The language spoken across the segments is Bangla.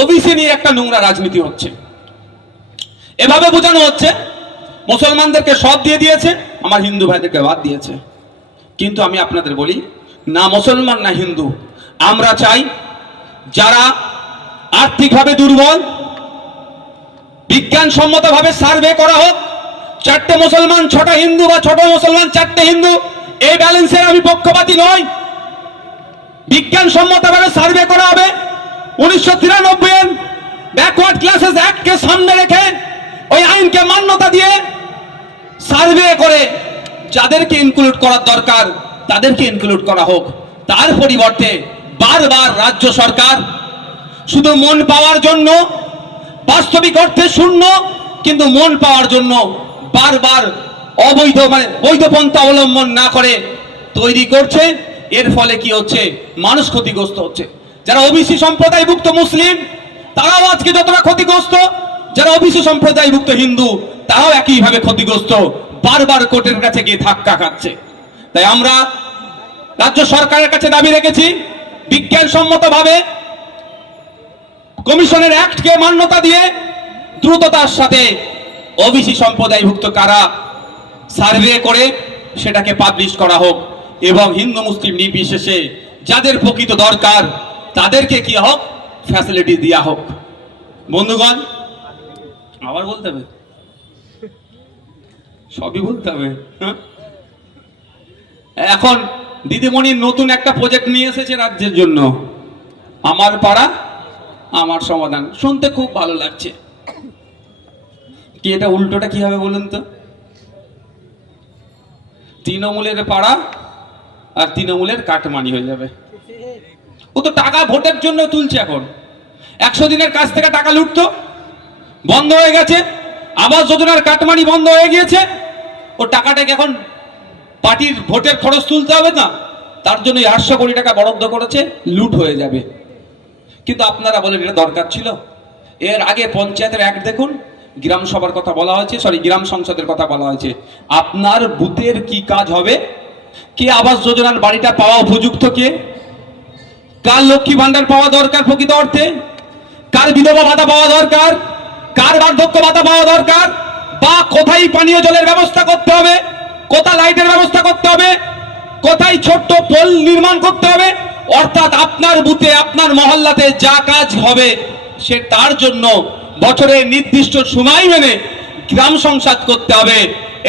ওবিসি নিয়ে একটা নোংরা রাজনীতি হচ্ছে। এভাবে বোঝানো হচ্ছে মুসলমানদেরকে সব দিয়ে দিয়েছে, আমার হিন্দু ভাইদেরকে বাদ দিয়েছে। কিন্তু আমি আপনাদের বলি, না মুসলমান না হিন্দু, আমরা চাই যারা আর্থিকভাবে দুর্বল, বিজ্ঞানসম্মতভাবে সার্ভে করা হোক, 4টে মুসলমান 6টা হিন্দু বা 6টা মুসলমান 4টে হিন্দু, এই ব্যালেন্সের আমি পক্ষপাতী নই। বিজ্ঞানসম্মতভাবে সার্ভে করা হবে। 1993 এর ব্যাকওয়ার্ড ক্লাসেস অ্যাক্টকে সামনে রেখে ওই আইনকে মান্যতা দিয়ে সার্ভে করে যাদেরকে ইনক্লুড করার দরকার তাদেরকে ইনক্লুড করা হোক। তার পরিবর্তে বারবার রাজ্য সরকার শুধু মন পাওয়ার জন্য, বাস্তবিক অর্থে শূন্য কিন্তু মন পাওয়ার জন্য বারবার অবৈধ বৈধ পন্থা অবলম্বন না করে তৈরি করছে। এর ফলে কি হচ্ছে, মানুষ ক্ষতিগ্রস্ত হচ্ছে। যারা ওবিসি সম্প্রদায়ভুক্ত মুসলিম তারাও আজকে যতটা ক্ষতিগ্রস্ত, যারা ওবিসি সম্প্রদায়ভুক্ত হিন্দু তারাও একইভাবে ক্ষতিগ্রস্ত, বারবার কোর্টের কাছে গিয়ে ধাক্কা খাচ্ছে। তাই আমরা রাজ্য সরকারের কাছে দাবি রেখেছি, বিজ্ঞানসম্মতভাবে কমিশনের অ্যাক্টকে মান্যতা দিয়ে দ্রুততার সাথে ওবিসি সম্প্রদায়ভুক্ত কারা সার্ভে করে সেটাকে পাবলিশ করা হোক এবং হিন্দু মুসলিম নির্বিশেষে যাদের প্রকৃত দরকার তাদেরকে কি হোক, ফ্যাসিলিটি দেওয়া হোক। বন্ধুগণ, আবার বলতে হবে, সবই বলতে হবে। এখন দিদিমণির নতুন একটা প্রজেক্ট নিয়ে এসেছে রাজ্যের জন্য, আমার পাড়া আমার সমাধান। শুনতে খুব ভালো লাগছে, কি এটা উল্টোটা কি হবে বলুন তো? তৃণমূলের পাড়া আর তৃণমূলের কাটমানি হয়ে যাবে। ও তো টাকা ভোটের জন্য তুলছে। এখন 100 দিনের কাছ থেকে টাকা লুটতো, বন্ধ হয়ে গেছে। আবাস যোজনার কাটমানি বন্ধ হয়ে গিয়েছে। ও টাকাটাকে এখন পার্টির ভোটের খরচ তুলতে হবে না, তার জন্য 800 কোটি টাকা বরাদ্দ করেছে, লুট হয়ে যাবে। কিন্তু আপনারা বলেন এটা দরকার ছিল? এর আগে পঞ্চায়েতের অ্যাক্ট দেখুন, গ্রাম সভার কথা বলা হয়েছে, গ্রাম সংসদের কথা বলা হয়েছে। আপনার বুথের কি কাজ হবে, কে আবাস যোজনার বাড়িটা পাওয়া উপযুক্ত, কে কার লক্ষ্মী ভান্ডার পাওয়া দরকার প্রকৃত অর্থে, কার বিধবা ভাতা পাওয়া দরকার, কার বার্ধক্য ভাতা পাওয়া দরকার, বা কোথায় পানীয় জলের ব্যবস্থা করতে হবে, কোথায় লাইটের ব্যবস্থা করতে হবে, কোথায় ছোট্ট পোল নির্মাণ করতে হবে। অর্থাৎ আপনার বুথে আপনার মহল্লাতে যা কাজ হবে সে তার জন্য বছরের নির্দিষ্ট সময় মেনে গ্রাম সংসদ করতে হবে।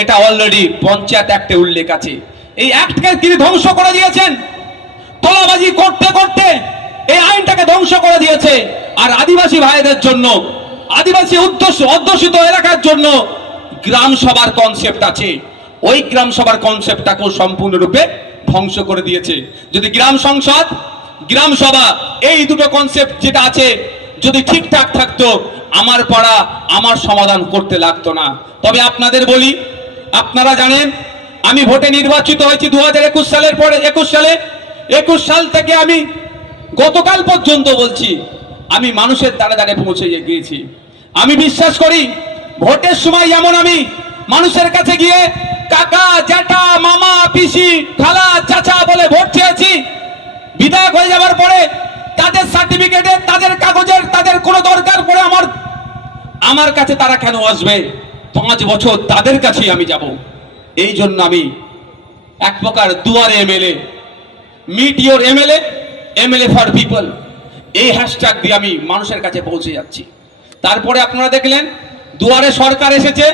এটা অলরেডি পঞ্চায়েত অ্যাক্টে উল্লেখ আছে। এই অ্যাক্টকে তিনি ধ্বংস করে দিয়েছেন। তোলাবাজি করতে করতে এই আইনটাকে ধ্বংস করে দিয়েছে। আর আদিবাসী ভাইদের জন্য, আদিবাসী অধ্যুষিত এলাকার জন্য গ্রাম সভার কনসেপ্ট আছে, ওই গ্রাম সভার কনসেপ্টটাকেও সম্পূর্ণরূপে ধ্বংস করে দিয়েছে। যদি গ্রাম সংসদ, গ্রাম সভা এই দুটো কনসেপ্ট যেটা আছে যদি ঠিকঠাক থাকতো, আমার পাড়া আমার সমাধান করতে লাগতো না। তবে আপনাদের বলি, আপনারা জানেন আমি ভোটে নির্বাচিত হয়েছি 2021 সালের পরে। 21 সাল থেকে আমি গতকাল পর্যন্ত বলছি, আমি মানুষের দ্বারে দ্বারে পৌঁছে গিয়েছি। আমি বিশ্বাস করি ভোটের সময় যেমন আমি মানুষের কাছে গিয়ে কাকা, জ্যাঠা, মামা, পিসি, খালা, চাচা বলে ভোট চেয়েছি, বিধায়ক হয়ে যাওয়ার পরে তাদের সার্টিফিকেটের, তাদের কাগজের, তাদের কোনো দরকার পড়ে আমার কাছে তারা কেন আসবে? 5 বছর তাদের কাছেই আমি যাব। এই জন্য আমি এক প্রকার দুয়ারে MLA, meet your MLA, MLA for people, এই হ্যাশট্যাগ দিয়ে আমি মানুষের কাছে পৌঁছে যাচ্ছি। তারপরে আপনারা দেখলেন দুয়ারে সরকার এসেছে,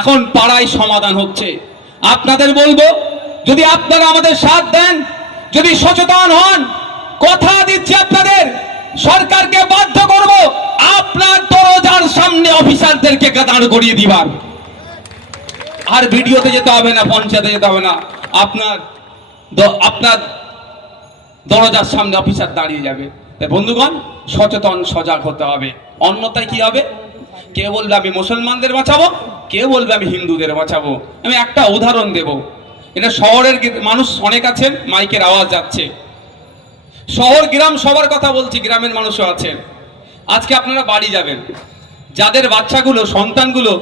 এখন পাড়ায় সমাধান হচ্ছে। আপনাদের বলবো, যদি আপনারা আমাদের সাথ দেন, যদি সচেতন হন, কথা দিচ্ছি আপনাদের, সরকারকে বাধ্য করব আপনার দরজার সামনে অফিসারদেরকে দাঁড় করিয়ে দিবার। আর ভিডিওতে যেতে হবে না, পঞ্চায়েতে যেতে হবে না, আপনার দরজার সামনে অফিসার দাঁড়িয়ে যাবে। তাই বন্ধুগণ, সচেতন সজাগ হতে হবে। অন্যথায় কি হবে, কে বলবে আমি মুসলমানদের বাঁচাবো, কে বলবে আমি হিন্দুদের বাঁচাবো। আমি একটা উদাহরণ দেব। এটা শহরের মানুষ অনেক আছেন, মাইকের আওয়াজ যাচ্ছে। শহর গ্রাম সবার কথা বলছি, গ্রামের মানুষও আছেন। আজকে আপনারা বাড়ি যাবেন, যাদের বাচ্চাগুলো, সন্তানগুলো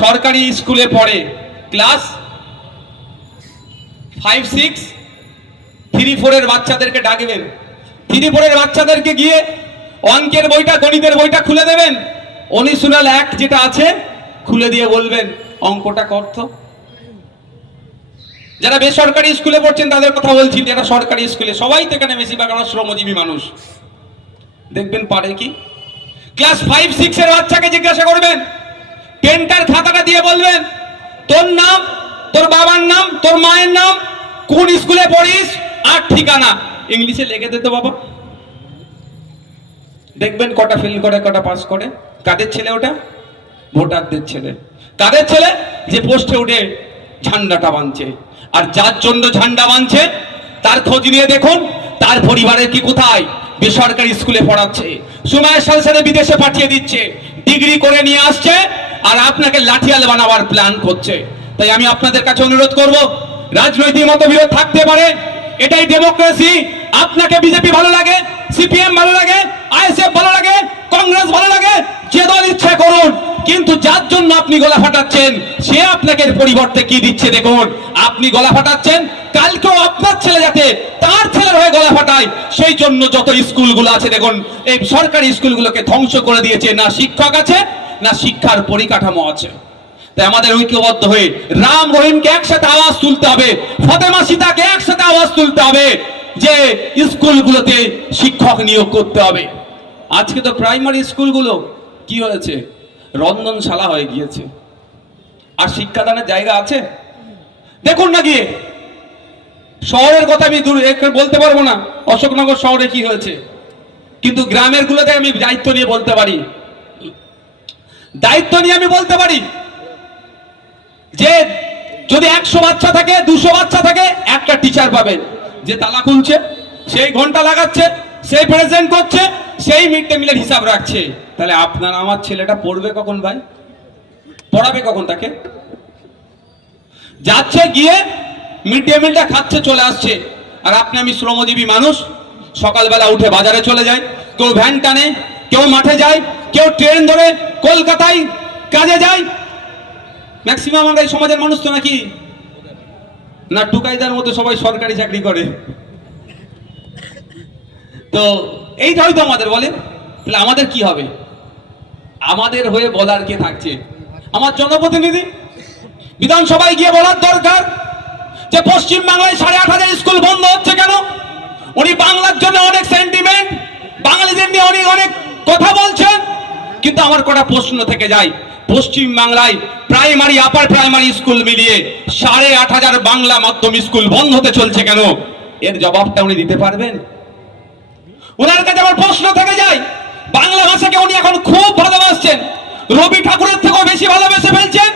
সরকারি স্কুলে পড়ে, ক্লাস 5, 6, 3, 4 এর বাচ্চাদেরকে ডাকবেন। 3, 4 এর বাচ্চাদেরকে গিয়ে অঙ্কের বইটা, গণিতের বইটা খুলে দেবেন, অনুশীলন 1 যেটা আছে খুলে দিয়ে বলবেন অঙ্কটা করতো। যারা বেসরকারি স্কুলে পড়ছেন তাদের কথা বলছি, যারা সরকারি স্কুলে, সবাই তো এখানে বেশিরভাগ আমরা শ্রমজীবী মানুষ, দেখবেন পারে কি। ক্লাস 5-6 এর বাচ্চাকে জিজ্ঞাসা করবেন, পেনটার খাতাটা দিয়ে বলবেন তোর নাম, তোর বাবার নাম, তোর মায়ের নাম, কোন স্কুলে পড়িস আর ঠিকানা ইংলিশে লিখে দে তো বাবা। দেখবেন কটা ফেল করে কটা পাস করে। কাদের ছেলে ওটা? ভোটারদের ছেলে। কাদের ছেলে? যে পোস্টে উঠে ঝান্ডাটা বাঁধছে। আর যার জন্য ঝান্ডা বাঁধছে তার খোঁজ নিয়ে দেখুন তার পরিবারের কি কোথায়। বেসরকারি স্কুলে পড়াচ্ছে, সময়ের সাথে সাথে বিদেশে পাঠিয়ে দিচ্ছে, ডিগ্রি করে নিয়ে আসছে, আর আপনাকে লাঠিয়াল বানাবার প্ল্যান করছে। তাই আমি আপনাদের কাছে অনুরোধ করব, রাজনৈতিক মতবিরোধ থাকতে পারে, এটাই ডেমোক্রেসি। আপনাকে বিজেপি ভালো লাগে, সিপিএম ভালো লাগে, আইএসএফ ভালো লাগে, কংগ্রেস ভালো লাগে, যে দল ইচ্ছা করুন, কিন্তু যার জন্য আপনি গলা ফাটাচ্ছেন সে আপনাকে এর পরিবর্তে কি দিচ্ছে দেখুন। আপনি গলা ফাটাচ্ছেন, কালকেও আপনার ছেলে যাতে তার ছেলের হয়ে গলা ফাটায়, সেই জন্য যত স্কুলগুলো আছে দেখুন, এই সরকারি স্কুলগুলোকে ধ্বংস করে দিয়েছে। না শিক্ষক আছে, না শিক্ষার পরিকাঠামো আছে। তাই আমাদের ঐক্যবদ্ধ হয়ে রাম রহিমকে একসাথে আওয়াজ তুলতে হবে, ফাতেমা সীতাকে একসাথে আওয়াজ তুলতে হবে যে স্কুলগুলোতে শিক্ষক নিয়োগ করতে হবে। আজকে তো প্রাইমারি স্কুলগুলো কি হয়েছে, রন্ধনশালা হয়ে গিয়েছে। আর শিক্ষাদানের জায়গা আছে? দেখুন না গিয়ে। শহরের কথা আমি বলতে পারবো না, অশোকনগর শহরে কি হয়েছে, কিন্তু গ্রামের গুলোতে আমি দায়িত্ব নিয়ে বলতে পারি, আমি বলতে পারি যে যদি 100 বাচ্চা থাকে, 200 বাচ্চা থাকে, একটা টিচার পাবেন যে তালা খুলছে, সেই ঘন্টা লাগাচ্ছে, সেই প্রেজেন্ট করছে, সেই মিড ডে মিলের হিসাব রাখছে। তাহলে আপনার আমার ছেলেটা পড়বে কখন ভাই? পড়াবে কখন তাকে? যাচ্ছে গিয়ে মিড ডে মিলটা খাচ্ছে, চলে আসছে। আর আপনি আমি শ্রমজীবী মানুষ, সকালবেলা উঠে বাজারে চলে যায়, কেউ ভ্যান টানে, কেউ মাঠে যায়, কেউ ট্রেন ধরে কলকাতায় কাজে যায়। ম্যাক্সিমাম আমরা এই সমাজের মানুষ তো নাকি না টুকাইদার মতো সবাই সরকারি চাকরি করে। তো এইটাই তো আমাদের বলে। তাহলে আমাদের কি হবে? আমাদের হয়ে বলার কে থাকছে? আমার জনপ্রতিনিধি। বিধানসভায় গিয়ে বলার দরকার যে পশ্চিম বাংলায় 8,500 স্কুল বন্ধ হচ্ছে কেন। উনি বাংলার জন্য অনেক সেন্টিমেন্ট, বাঙালিদের নিয়ে অনেক অনেক কথা বলছেন, কিন্তু আমার কটা প্রশ্ন থেকে যায়। পশ্চিম বাংলায় প্রাইমারি, আপার প্রাইমারি স্কুল মিলিয়ে 8,500 বাংলা মাধ্যম স্কুল বন্ধ হতে চলছে কেন? এর জবাবটা উনি দিতে পারবেন? ওনার কাছে আমার প্রশ্ন থেকে যায়। বাংলা ভাষাকে উনি এখন খুব ভালোবাসছেন, রবি ঠাকুরের থেকেও বেশি ভালোবেসে ফেলছেন,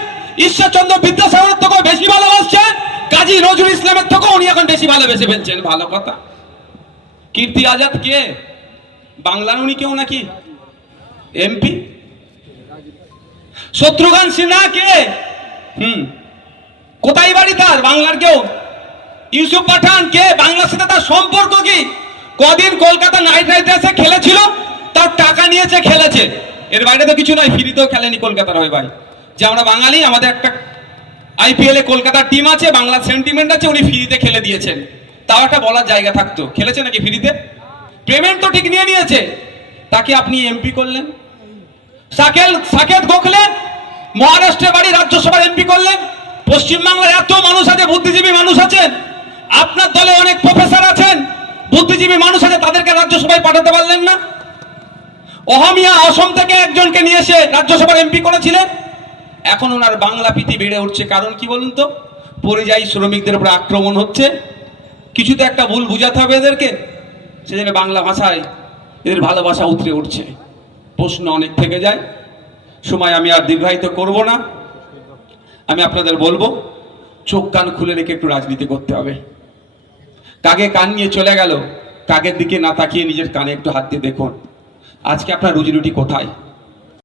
ঈশ্বরচন্দ্র বিদ্যাসাগরের থেকেও বেশি ভালোবাসছেন, কাজী নজরুল ইসলামের থেকেও উনি এখন বেশি ভালোবেসে ফেলছেন। ভালো কথা। কীর্তি আজাদ কে? বাংলার উনি কেউ নাকি এমপি? শত্রুঘ্ন সিনহা কে? কোথায় বাড়ি তার? বাংলার কেউ? ইউসুফ পাঠান কে? বাংলার সাথে তার সম্পর্ক কি? কদিন কলকাতা নাইট রাইডার্সে খেলেছিল, তার টাকা নিয়েছে, খেলেছে, এর বাইরে তো কিছু নয়। ফ্রিতেও খেলেনি কলকাতার হয়ে ভাই। যে আমরা বাঙালি, আমাদের একটা আইপিএল এ কলকাতার টিম আছে, বাংলার সেন্টিমেন্ট আছে, উনি ফ্রিতে খেলে দিয়েছেন, তাও একটা বলার জায়গা থাকতো। খেলেছে নাকি ফ্রিতে? পেমেন্ট তো ঠিক নিয়ে নিয়েছে, তাকে আপনি এমপি করলেন। সাকেত গোখলে মহারাষ্ট্রের বাড়ি, রাজ্যসভার এমপি করলেন। পশ্চিমবাংলার এত মানুষ আছে, বুদ্ধিজীবী মানুষ আছেন, আপনার দলে অনেক প্রফেসর আছেন, বুদ্ধিজীবী মানুষ আছে, তাদেরকে রাজ্যসভায় পাঠাতে পারলেন না। অহমিয়া অসম থেকে একজনকে নিয়ে এসে রাজ্যসভার এমপি করেছিলেন। এখন ওনার বাংলা প্রীতি বেড়ে উঠছে। কারণ কি বলুন তো? পরিযায়ী শ্রমিকদের উপর আক্রমণ হচ্ছে। কিছু তো একটা ভুল বুঝাতে হবে এদেরকে, সেজন্য বাংলা ভাষায় এদের ভালোবাসা উতরে উঠছে। প্রশ্ন অনেক থেকে যায়, সময় আমি আর দীর্ঘায়িত করব না। আমি আপনাদের বলবো, চোখ কান খুলে রেখে একটু রাজনীতি করতে হবে। কাকে কান নিয়ে চলে গেল, কাকের দিকে না তাকিয়ে নিজের কানে একটু হাত দিয়ে দেখুন আজকে আপনার রুজি রুটি কোথায়।